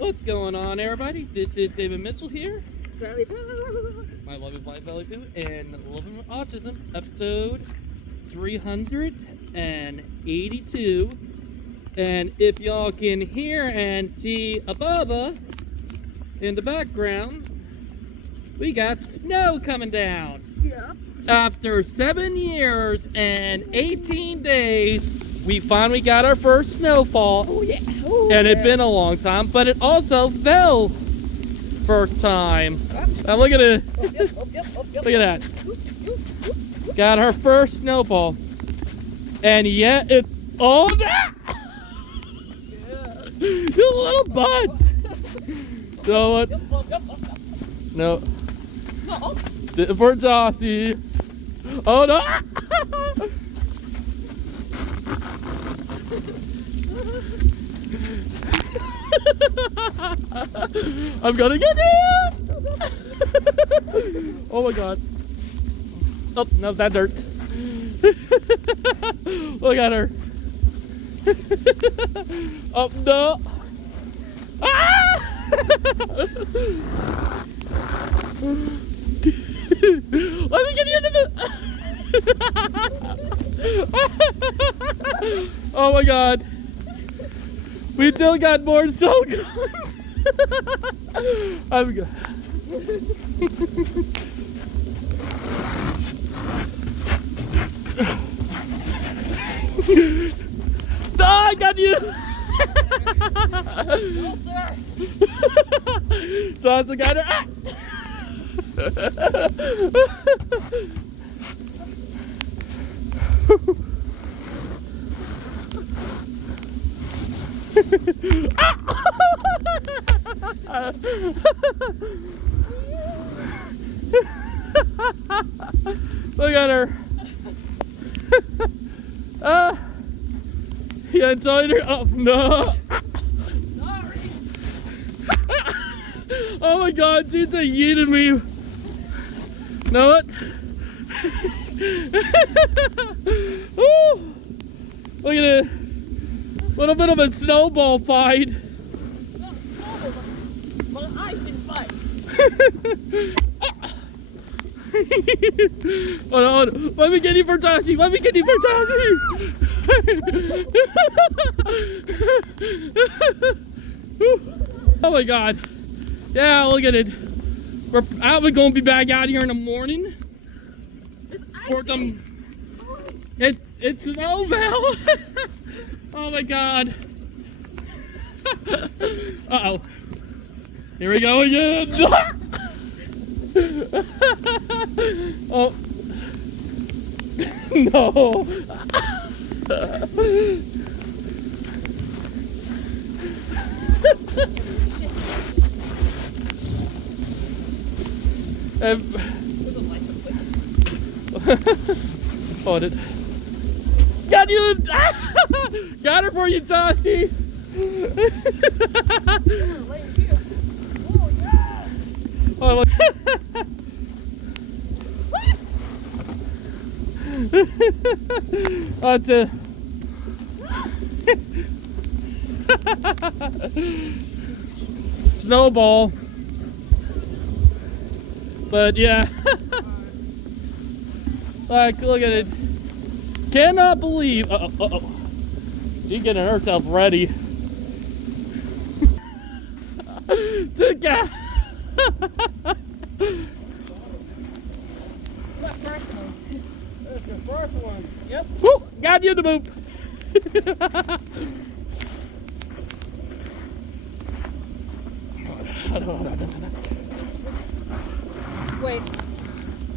What's going on, everybody? This is David Mitchell here. My love is Life Valley Poo and Living with Autism, episode 382. And if y'all can hear and see above us in the background, we got snow coming down. Yeah. After 7 years and 18 days, we finally got our first snowfall. Oh yeah. Oh, and yeah. it's been a long time, but it also fell first time. Now look at it. Look at that. Got our first snowball. And yet it's all that. You little butt. So what? No. For Jossie. Oh no. I'm gonna get it! Oh my god. Oh, no, that dirt. Look at her. Oh, no. Ah! Let me get you into the... Oh my god. We still got more snow coming. I'm good. No, I got you. No, sir. Johnson got her. Ah! Look at her. Yeah, join her up. No. Sorry. Oh my god, she's a yeeted me. Know what? Woo. Look at it. Little bit of a snowball fight. My eyes didn't fight. Hold on. Let me get you for Tashi. Let me get you for Tashi. Oh my god. Yeah, look at it. We're probably going to be back out here in the morning. For them. It's snowball. Oh my god. Uh-oh. Here we go again. Oh. No. Hold it. Got you! Got her for you, Tashi! Oh, look. That's it. Snowball. But yeah. Like, look at it. Cannot believe. Uh-oh. She's getting herself ready. The guy. That first one. That's the first one. Yep. Woo! Got you in the boot. Wait.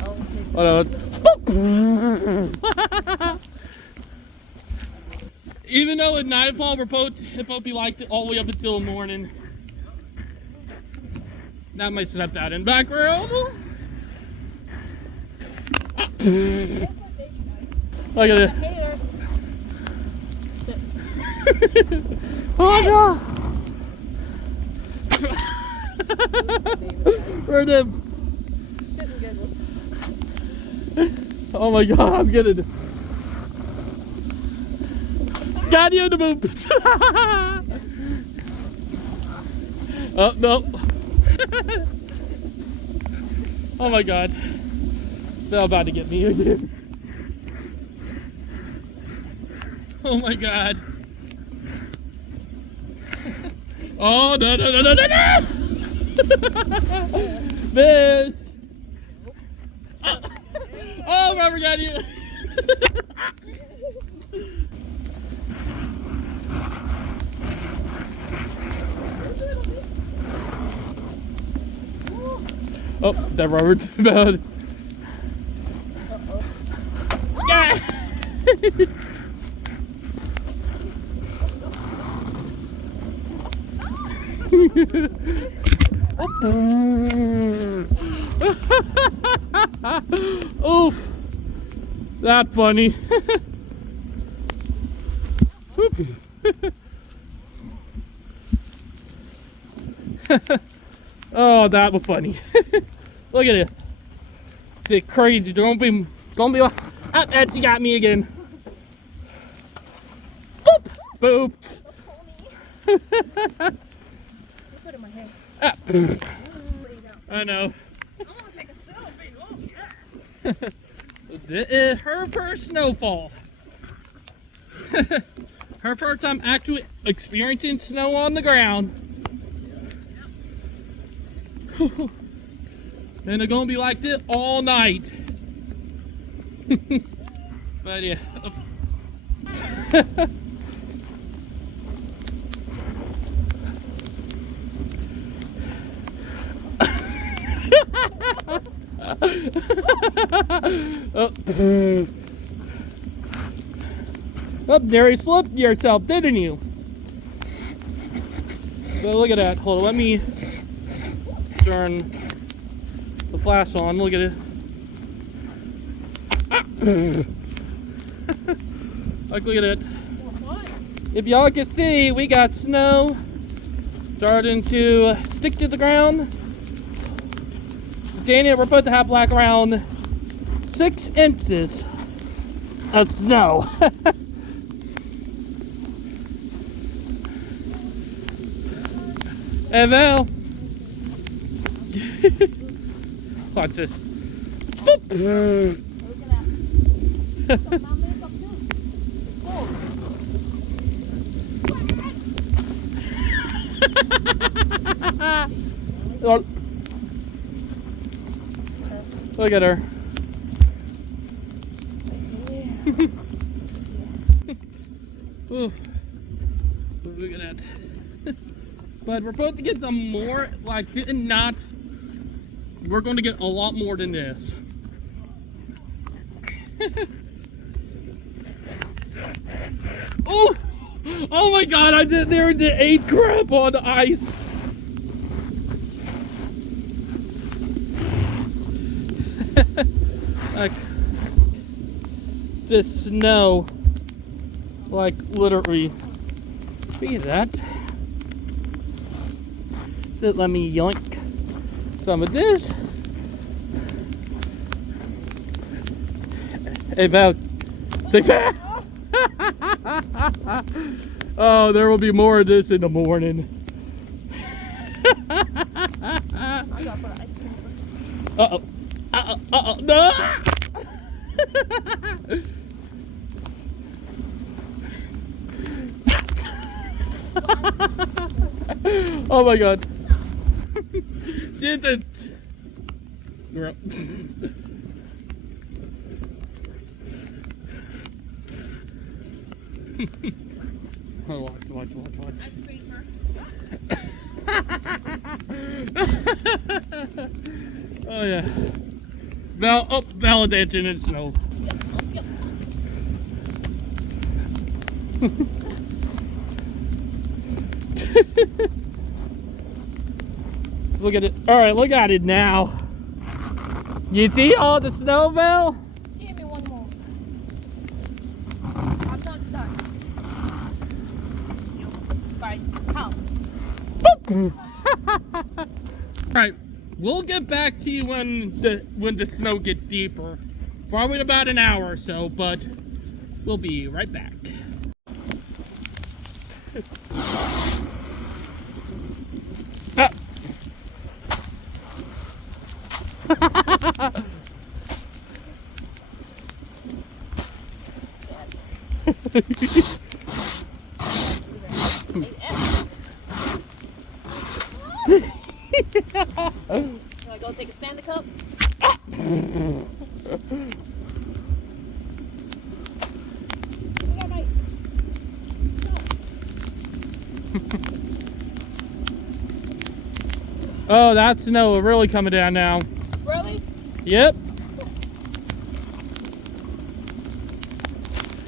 Oh, Hold on. Even though at nightfall we're supposed to be like all the way up until the morning. Now I might step that in back row. Look at it. hater. Oh no! Where'd them? Shouldn't get it. Oh my god, I'm getting. Got you in the boot. Oh, no. Oh my God. They're about to get me again. Oh my God. Oh, no, no, no, no, no, no! This. Oh, Robert got you. Oh, that Robert's about. Yeah. Oof. That's funny. Oh, that was funny. Look at it. It's crazy. Don't be like, oh, that's, you got me again. Boop, boop. Put it in my hair. Ah. I know. I want to take a selfie. Oh, yeah. This is her first snowfall. Her first time actually experiencing snow on the ground. And they're gonna be like this all night. But yeah. Oh, there you slipped yourself, didn't you? So look at that. Hold on, let me turn the flash on. Look at it. Ah. Like, look at it. If y'all can see, we got snow starting to stick to the ground. Daniel, we're supposed to have like around 6 inches of snow. And now, watch this. Look at her. Ooh. Look at that. But we're supposed to get some more, like, not, we're going to get a lot more than this. Oh! Oh my God, I did, there the 8 crap on the ice. Like, this snow, like, literally. Speaking of that, let me yoink some of this. About oh, there will be more of this in the morning. Uh-oh. Uh-oh. Uh-oh. No! Oh my God. Jesus. Oh, watch. Oh yeah. Validation in snow. Look at it. Alright, look at it now. You see all the snow, Val? Give me one more. I'm not done. Guys, count. Alright, we'll get back to you when the snow gets deeper. Probably in about an hour or so, but we'll be right back. Ah. Can I go take a stand cup? Oh, that snow is really coming down now. Really? Yep.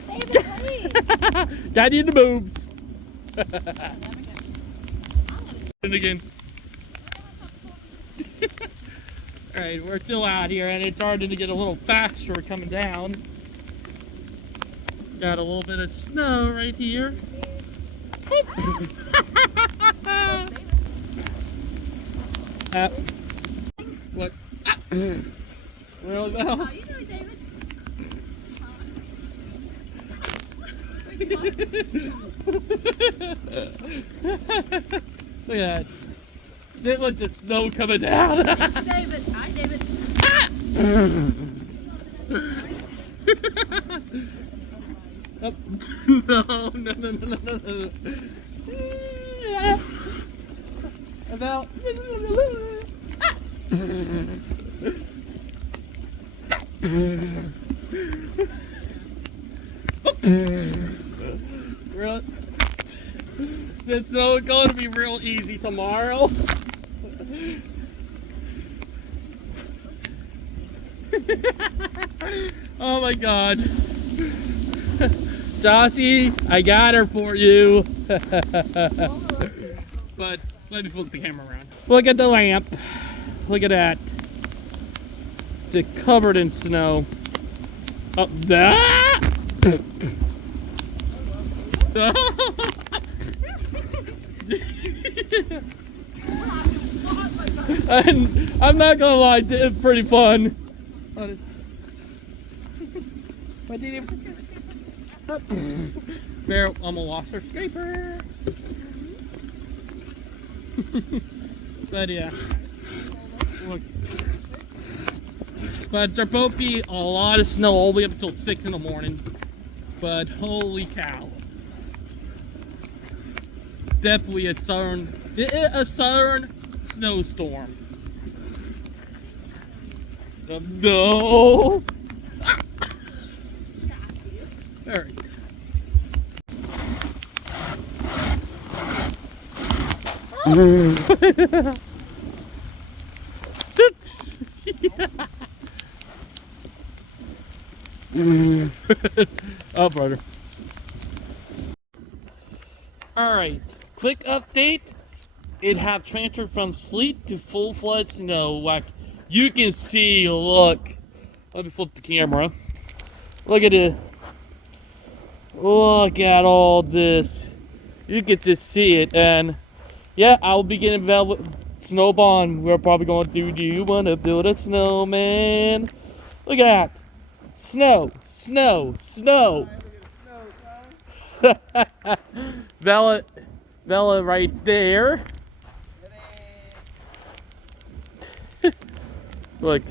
David, please. Daddy in the boobs. And again. Alright, we're still out here and it's starting to get a little faster coming down. Got a little bit of snow right here. What? Really well? How you doing, David? Look at that. It was the snow coming down. David, hi, David. Oh, no. About. Really? It's so going to be real easy tomorrow. Oh my god. Jossie, I got her for you. But let me flip the camera around. Look at the lamp. Look at that. It's covered in snow. Oh, that. And I'm not gonna lie, it's pretty fun. What did you? Bear, I'm a washer scraper. But yeah, look. But there both be a lot of snow all the way up until 6 in the morning. But holy cow. Definitely a southern snowstorm. No. Alright. Oh, brother. Alright, quick update. It have transferred from sleet to full-fledged snow. Like you can see, look. Let me flip the camera. Look at it. Look at all this. You get to see it, and yeah, I'll be getting velvet snowball, and we're probably going to do you want to build a snowman? Look at that. Snow. Bella right there. Look.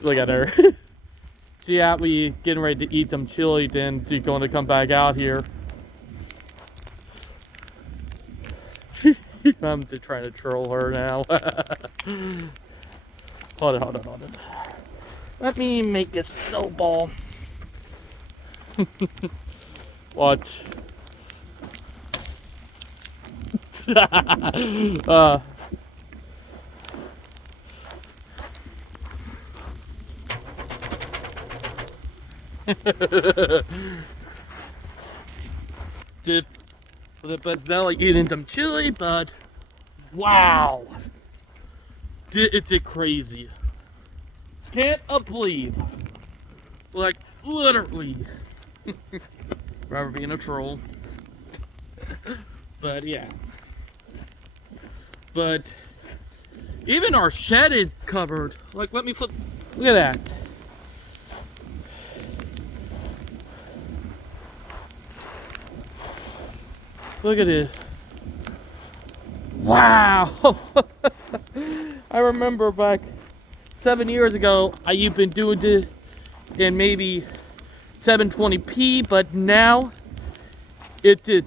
Look at her. She out, we getting ready to eat some chili, then she's going to come back out here. I'm just trying to troll her now. Hold on. Let me make a snowball. Watch. But now like eating some chili, but wow, it's crazy. Can't believe, like literally. Rather being a troll, but yeah. But even our shed is covered. Like, let me flip. Look at that. Look at it. Wow. I remember back 7 years ago, you've been doing this in maybe 720p, but now it's at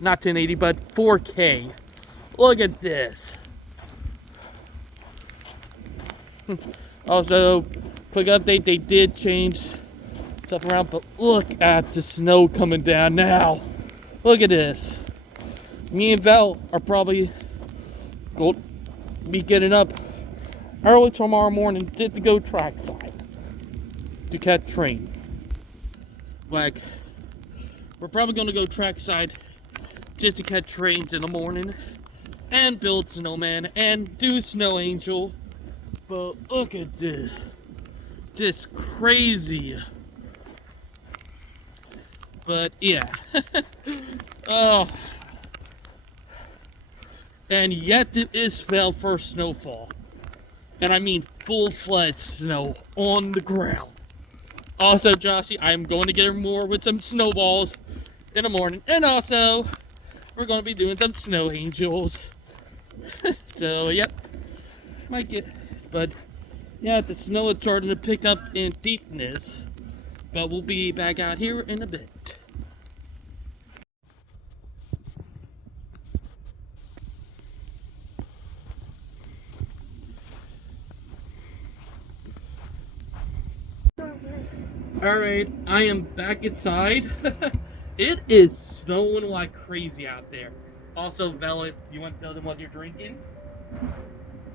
not 1080, but 4K. Look at this. Also, quick update, they did change stuff around, but look at the snow coming down now. Look at this. Me and Val are probably going to be getting up early tomorrow morning just to go trackside to catch train. Like, we're probably going to go trackside just to catch trains in the morning and build snowman and do snow angel. But look at this. Just crazy. But yeah. Oh. And yet it is fell first snowfall. And I mean full-fledged snow on the ground. Also, Joshy, I'm going to get her more with some snowballs in the morning. And also, we're going to be doing some snow angels. So, yep. Might get... But, yeah, the snow is starting to pick up in deepness. But we'll be back out here in a bit. Alright, I am back inside. It is snowing like crazy out there. Also, Vela, you want to tell them what you're drinking?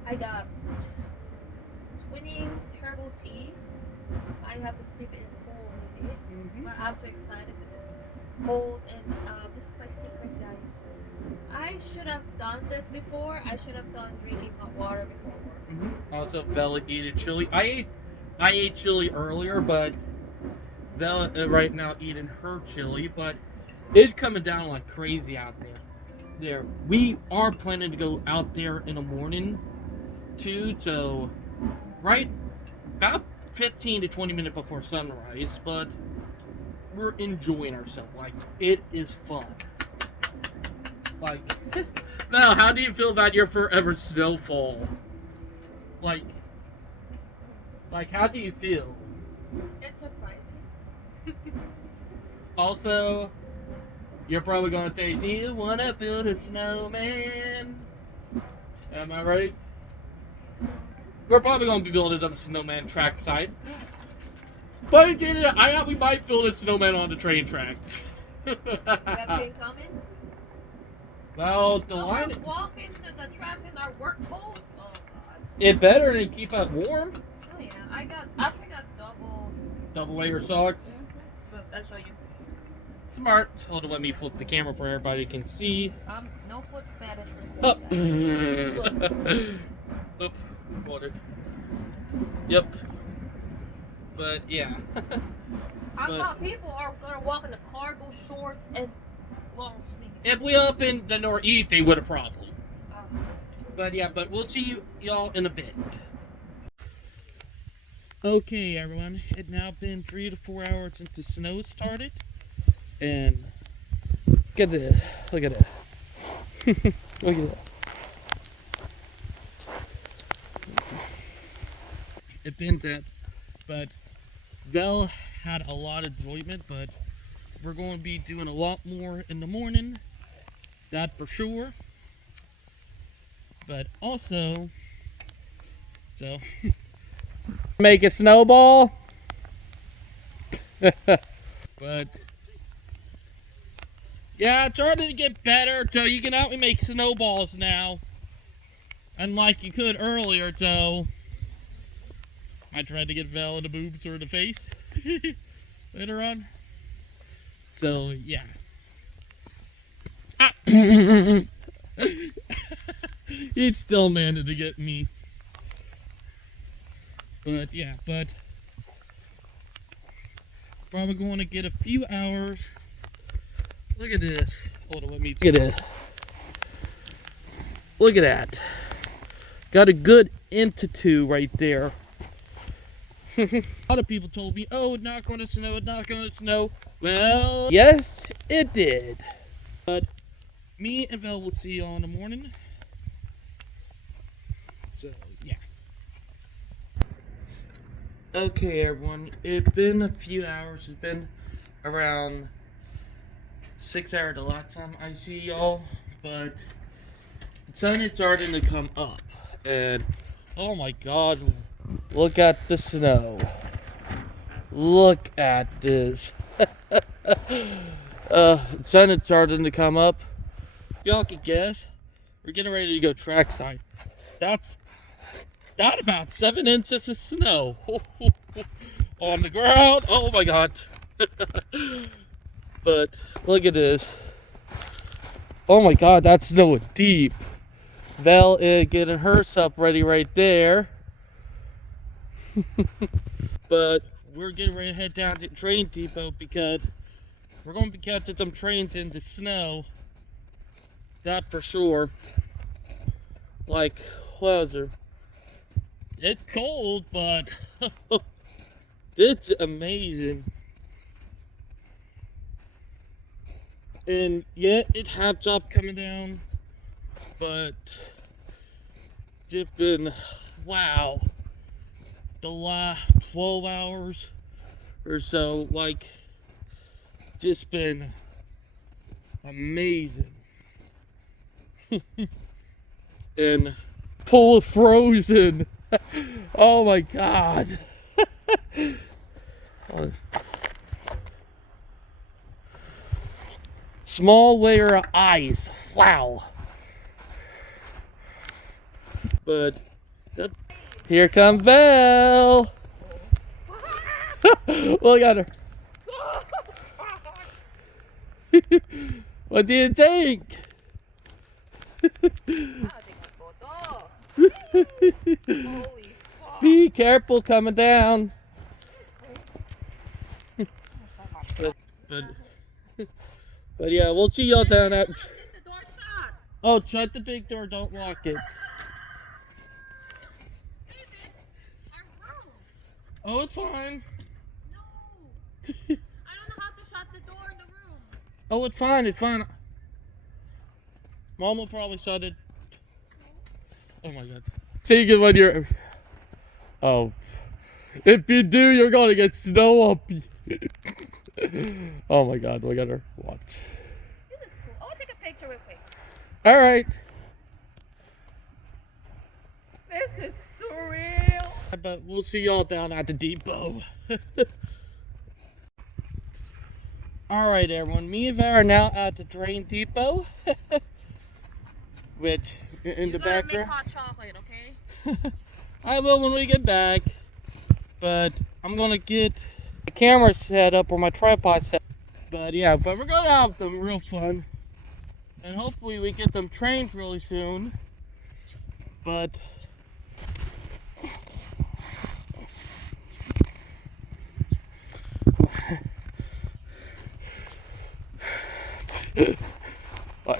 I got Twinings herbal tea. I have to steep it in cold with it. But I'm too excited because it's cold and this is my secret, guys. I should have done this before. I should have done drinking hot water before work. Also, Vela ate chili. I ate chili earlier, but Vela right now eating her chili, but it's coming down like crazy out there. We are planning to go out there in the morning too, so right about 15 to 20 minutes before sunrise, but we're enjoying ourselves. Like, it is fun. Like, Val, how do you feel about your forever snowfall? Like how do you feel? It's surprising. Also, you're probably going to say, do you want to build a snowman? Am I right? We're probably going to be building some snowman trackside. But I thought we might build a snowman on the train track. You have been coming? Well, the line... We're walking to the tracks in our work clothes? Oh, God. It better than keep us warm. Oh, yeah. I actually got Double layer socks. But I'll show you. Smart. Hold on, let me flip the camera for everybody can see. No foot fetish. Up. Up. Water. Yep. But yeah. I thought people are gonna walk in the cargo shorts and long sleeves. If we up in the northeast, they would have probably. But yeah, but we'll see y'all in a bit. Okay, everyone. It's now been 3 to 4 hours since the snow started, and look at this. Look at that. Look at that. It's been that, but Vel had a lot of enjoyment, but we're going to be doing a lot more in the morning, that for sure. But also, so make a snowball. But yeah, it's starting to get better, so you can help me make snowballs now, unlike you could earlier. So I tried to get Val in the boobs or the face later on. So yeah. Ah. He still managed to get me. But yeah, probably going to get a few hours. Look at this. Hold on, let me look at this. Look at that. Got a good into right there. A lot of people told me, oh, it's not going to snow, it's not going to snow. Well, yes, it did. But me and Vel will see y'all in the morning. So, yeah. Okay, everyone. It's been a few hours. It's been around 6 hours the last time I see y'all, but the sun is starting to come up, and oh my God, look at the snow. Look at this. Sun is starting to come up. Y'all can guess. We're getting ready to go trackside. That's about 7 inches of snow on the ground. Oh my God. But look at this. Oh my God, that's snowing deep. Val is getting her stuff ready right there. But we're getting ready to head down to the train depot because we're going to be catching some trains in the snow. That for sure. Like, what was it? It's cold, but it's amazing. And yeah, it has stopped coming down, but just been, wow, the last 12 hours or so, like, just been amazing. And full frozen. Oh my God. Small layer of ice. Wow. But here comes Val. Look at her. What do you think? Holy fuck. Be careful coming down. But yeah, we'll see y'all down at. The door shut. Oh, shut the big door. Don't lock it. David, our room. Oh, it's fine. No. I don't know how to shut the door in the room. Oh, it's fine. It's fine. Mom will probably shut it. Oh my God. Take it when you're. Oh. If you do, you're gonna get snow up. Oh my God, look at her. Watch. This is cool. I'll take a picture real quick. Alright. This is surreal. But we'll see y'all down at the depot. Alright, everyone. Me and Val are now at the train depot. Which, in the background. You gotta make hot chocolate, okay? I will when we get back. But I'm gonna get the camera set up or my tripod set. But yeah, but we're gonna have some real fun. And hopefully we get them trains really soon. But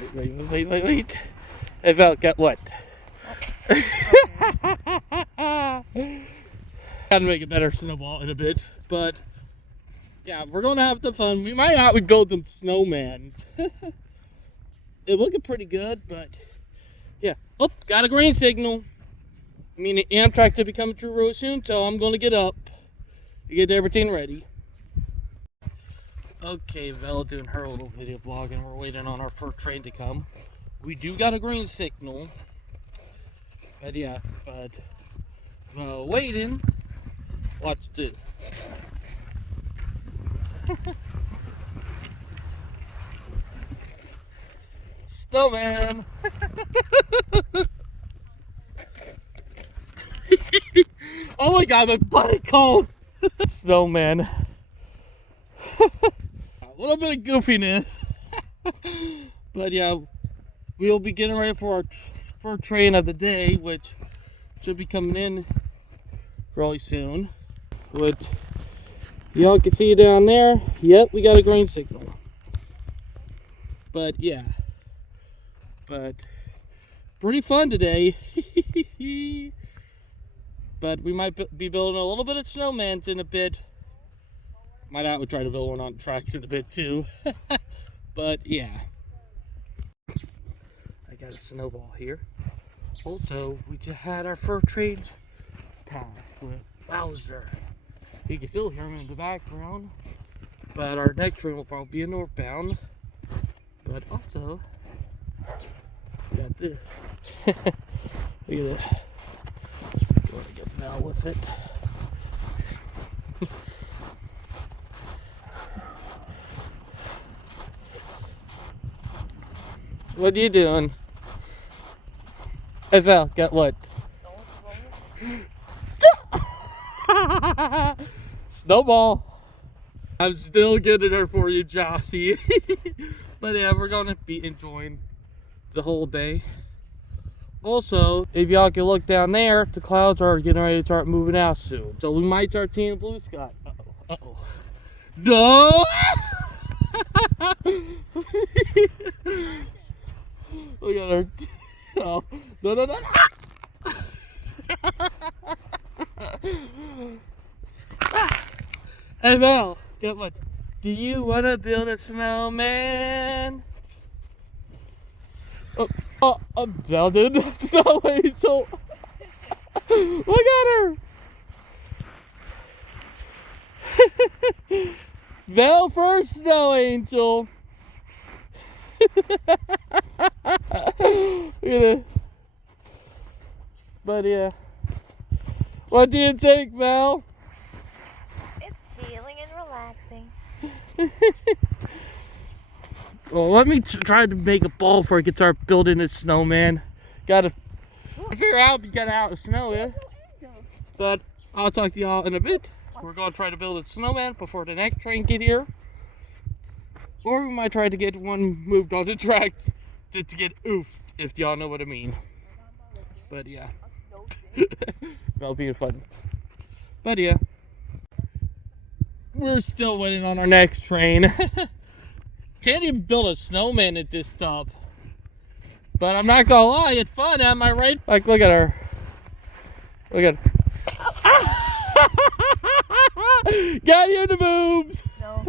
wait. About got what? Gotta make a better snowball in a bit, but yeah, we're gonna have some fun. We might not build them snowmen. It looking pretty good, but yeah. Oh, got a green signal. I mean, the Amtrak to be coming through real soon, so I'm gonna get up to get everything ready. Okay, Val doing her little video vlog, and we're waiting on our first train to come. We do got a green signal, but yeah, waiting. Watch this. Snowman. Oh my God, my butt cold. Snowman. A little bit of goofiness. But yeah, we'll be getting ready for our first train of the day, which should be coming in really soon. Which y'all can see down there. Yep, we got a green signal. But yeah, but pretty fun today. But we might be building a little bit of snowmans in a bit. Might have to try to build one on tracks in a bit too. But yeah, I got a snowball here. Also, we just had our first train pass with Bowser. You can still hear him in the background. But our next train will probably be northbound. But also, we got this. Look at it. Want to get Mel with it. What are you doing? Hey Val, got what? Snowball! I'm still getting her for you, Jossie. But yeah, we're gonna be enjoying the whole day. Also, if y'all can look down there, the clouds are getting ready to start moving out soon. So we might start seeing blue sky. Uh-oh, uh-oh. No! Look at her. Oh, no, no, no, no. Hey Val, get what? Do you want to build a snowman? Oh, Val did snow angel. Look at her. Val first snow angel. Look at it. But yeah. What do you think, Val? It's chilling and relaxing. Well, let me try to make a ball before I can start building a snowman. Gotta figure out if you got out of snow, yeah? But I'll talk to y'all in a bit. We're gonna try to build a snowman before the next train get here. Or we might try to get one moved on the track to get oofed, if y'all know what I mean. But yeah. That'll be fun. But yeah. We're still waiting on our next train. Can't even build a snowman at this stop. But I'm not gonna lie, it's fun, am I right? Like, look at her. Look at her. Got you in the boobs! No.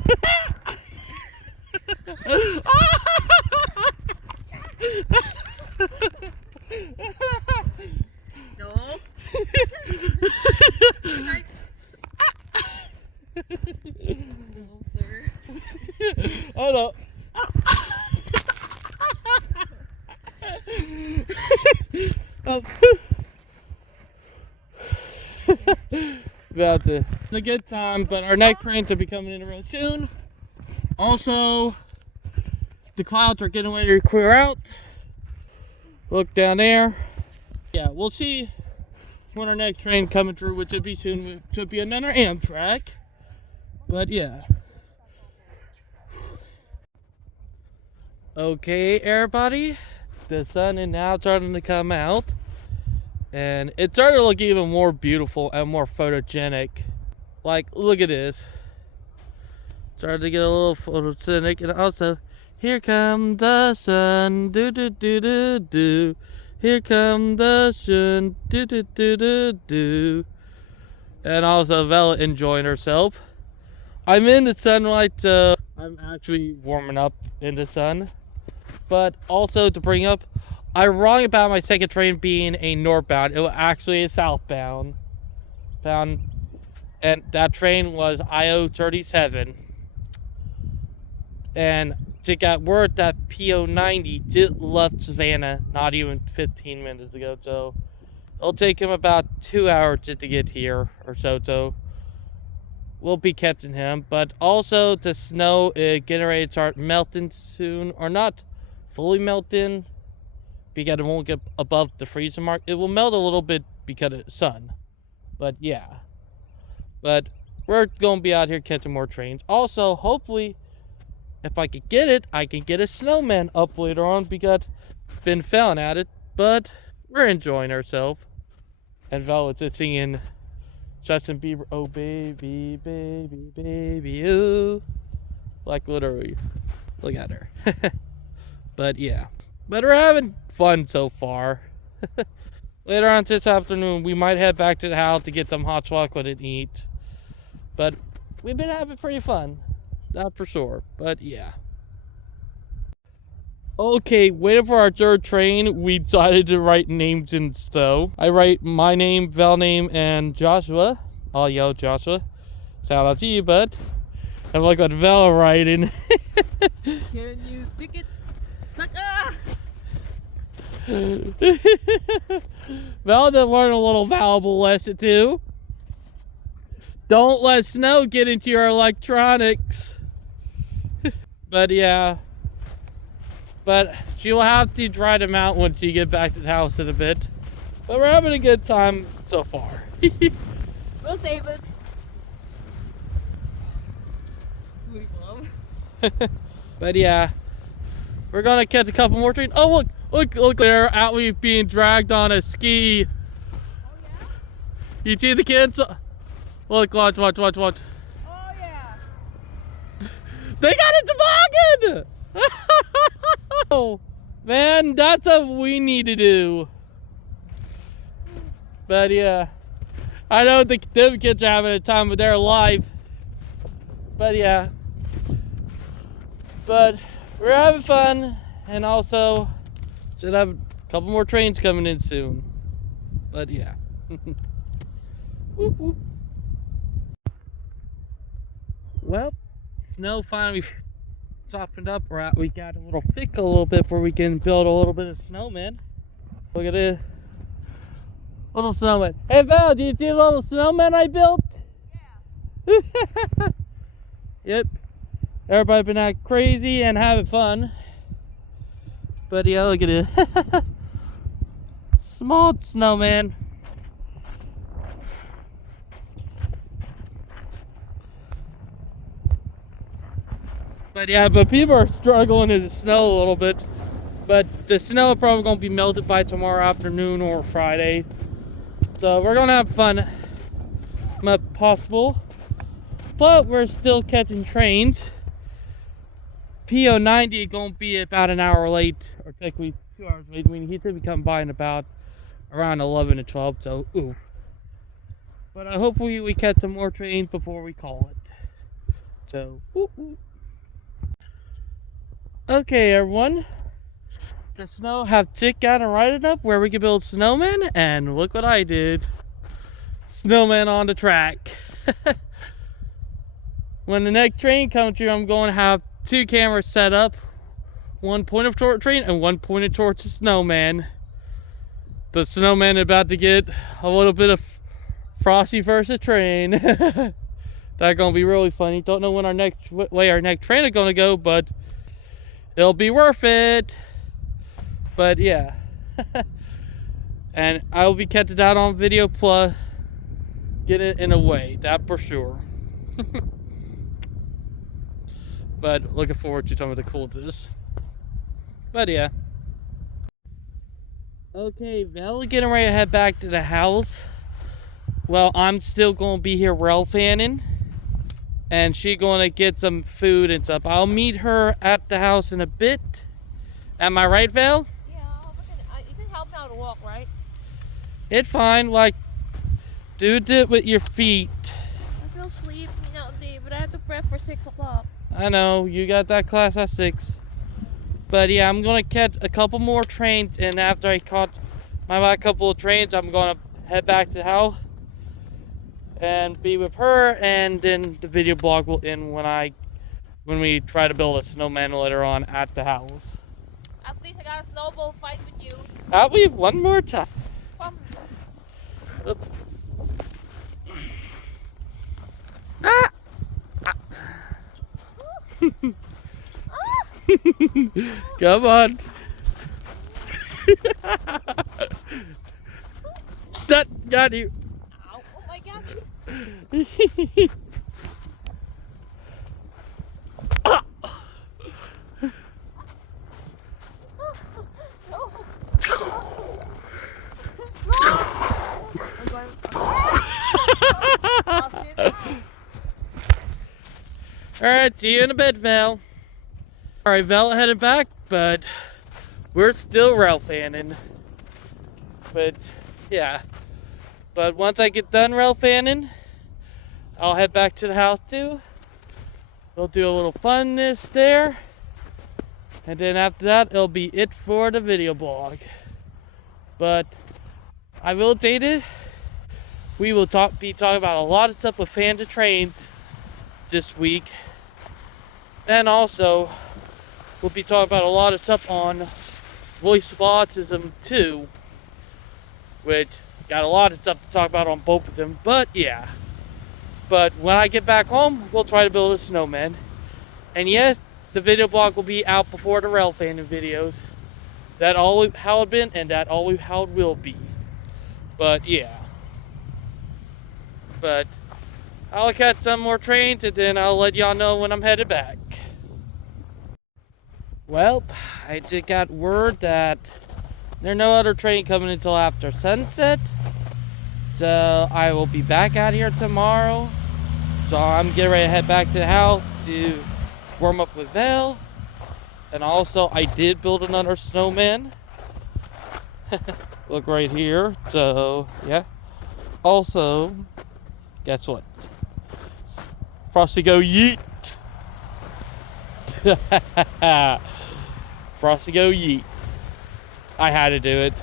No. No, sir. Hold up. Oh. About to. It's a good time, but our next trains will be coming in real soon. Also, the clouds are getting ready to clear out. Look down there. Yeah, we'll see when our next train coming through, which should be soon. It should be another Amtrak. But yeah. Okay, everybody. The sun is now starting to come out. And it's starting to look even more beautiful and more photogenic. Like, look at this. Starting to get a little photogenic. And also, here come the sun. Do do do do do. Here come the sun. Do do do do do. And also, Vela enjoying herself. I'm in the sunlight, so I'm actually warming up in the sun. But also to bring up, I'm wrong about my second train being a northbound. It was actually a southbound. And that train was IO 37. And to get word that PO 90 just left Savannah not even 15 minutes ago. So it'll take him about 2 hours just to get here or so. So we'll be catching him. But also the snow is getting ready to start melting soon. Or not fully melting, because it won't get above the freezing mark. It will melt a little bit because of the sun. But yeah. But we're going to be out here catching more trains. Also, hopefully, if I could get it, I can get a snowman up later on, because I've been failing at it. But we're enjoying ourselves. And Velvet's singing Justin Bieber, oh baby, baby, baby, ooh. Like literally. Look at her. But yeah. But we're having fun so far. Later on this afternoon, we might head back to the house to get some hot chocolate and eat. But we've been having pretty fun. Not for sure. But yeah. Okay, waiting for our third train. We decided to write names in snow. I write my name, Val name, and Joshua. I'll yell Joshua. Shout out to you, bud. I'm like what Val writing. Can you stick it, sucker? Val did learn a little valuable lesson too. Don't let snow get into your electronics. But yeah. But she will have to dry them out once you get back to the house in a bit. But we're having a good time so far. We'll save it. We love. But yeah. We're gonna catch a couple more trains. Oh look there, out we being dragged on a ski. Oh yeah? You see the kids? Look, watch. Oh yeah. They got a toboggan! Oh, man, that's what we need to do. But yeah, I know them kids are having a time of their life. But yeah, but we're having fun, and also should have a couple more trains coming in soon. But yeah. Whoop, whoop. Well, snow finally softened up. We got a little thick a little bit where we can build a little bit of snowman. Look at this little snowman. Hey Val, do you see the little snowman I built? Yeah. Yep. Everybody been acting crazy and having fun. But yeah, look at it. Small snowman. But yeah, but people are struggling in the snow a little bit. But the snow is probably going to be melted by tomorrow afternoon or Friday. So we're going to have fun if possible. But we're still catching trains. PO 90 is going to be about an hour late, or technically 2 hours late. I mean, he should be coming by in about around 11 to 12, so ooh. But I hope we catch some more trains before we call it. So, ooh, ooh. Okay, everyone. The snow have thick gotten right enough where we can build snowmen, and look what I did. Snowman on the track. When the next train comes through, I'm going to have 2 cameras set up. One pointed towards the train and one pointed towards the snowman. The snowman is about to get a little bit of Frosty versus train. That's gonna be really funny. Don't know when our next train is gonna go, but it'll be worth it. But yeah. And I will be catching that on video plus get it in a way, that for sure. But looking forward to some of the coolness. But yeah. Okay, Val getting ready to head back to the house. Well, I'm still gonna be here rail fanning, and she gonna get some food and stuff. I'll meet her at the house in a bit. Am I right, Val? Yeah, you can help me out to walk, right? It's fine. Like, do it with your feet. I feel sleepy now, Dave, but I have to prep for 6 o'clock. I know you got that class at 6. But yeah, I'm gonna catch a couple more trains, and after I caught my last couple of trains, I'm gonna head back to the house and be with her, and then the video blog will end when we try to build a snowman later on at the house. At least I got a snowball fight with you. I'll leave one more time. Oop. Ah! Come on. That got you. Ow. Oh my god. Ah. Alright, see you in a bit, Val. Alright, Val headed back, but we're still rail fanning. But yeah. But once I get done rail fanning, I'll head back to the house too. We'll do a little funness there. And then after that, it'll be it for the video blog. But I will say this, we will be talking about a lot of stuff with fans of trains this week. And also, we'll be talking about a lot of stuff on Voice of Autism 2, which got a lot of stuff to talk about on both of them. But yeah. But when I get back home, we'll try to build a snowman. And yes, the video blog will be out before the rail fandom videos. That always how it been, and that always how it will be. But yeah. But I'll catch some more trains, and then I'll let y'all know when I'm headed back. Well, I just got word that there's no other train coming until after sunset. So I will be back out here tomorrow. So I'm getting ready to head back to the house to warm up with Val. And also, I did build another snowman. Look right here. So, yeah. Also, guess what? Frosty go yeet. Frosty go yeet. I had to do it.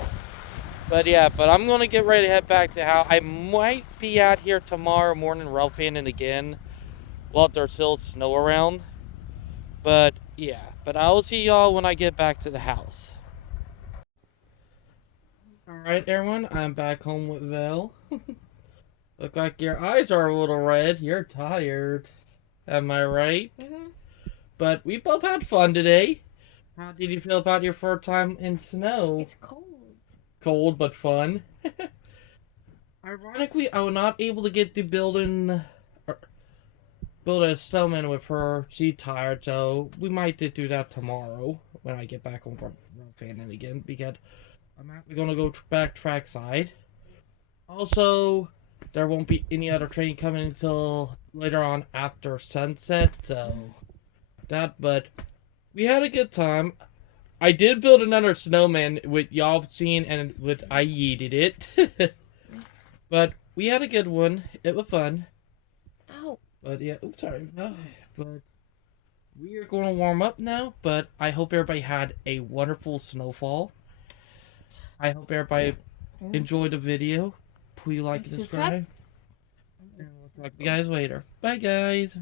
But yeah, I'm going to get ready to head back to the house. I might be out here tomorrow morning rail fanning again. Well, there's still snow around. But yeah, I'll see y'all when I get back to the house. Alright everyone, I'm back home with Val. Look like your eyes are a little red. You're tired. Am I right? Mm-hmm. But we both had fun today. How did you feel about your first time in snow? It's cold. Cold but fun. Ironically, I was not able to get to build a snowman with her. She's tired, so we might do that tomorrow when I get back home from fanning again, because I'm actually gonna go back trackside. Also, there won't be any other train coming until later on after sunset, so but we had a good time. I did build another snowman with y'all seen, and I yeeted it. But we had a good one. It was fun. Ow. But yeah, oops, sorry. But we are going to warm up now. But I hope everybody had a wonderful snowfall. I hope everybody enjoyed the video. Please like and subscribe. And we'll talk to you guys later. Bye, guys.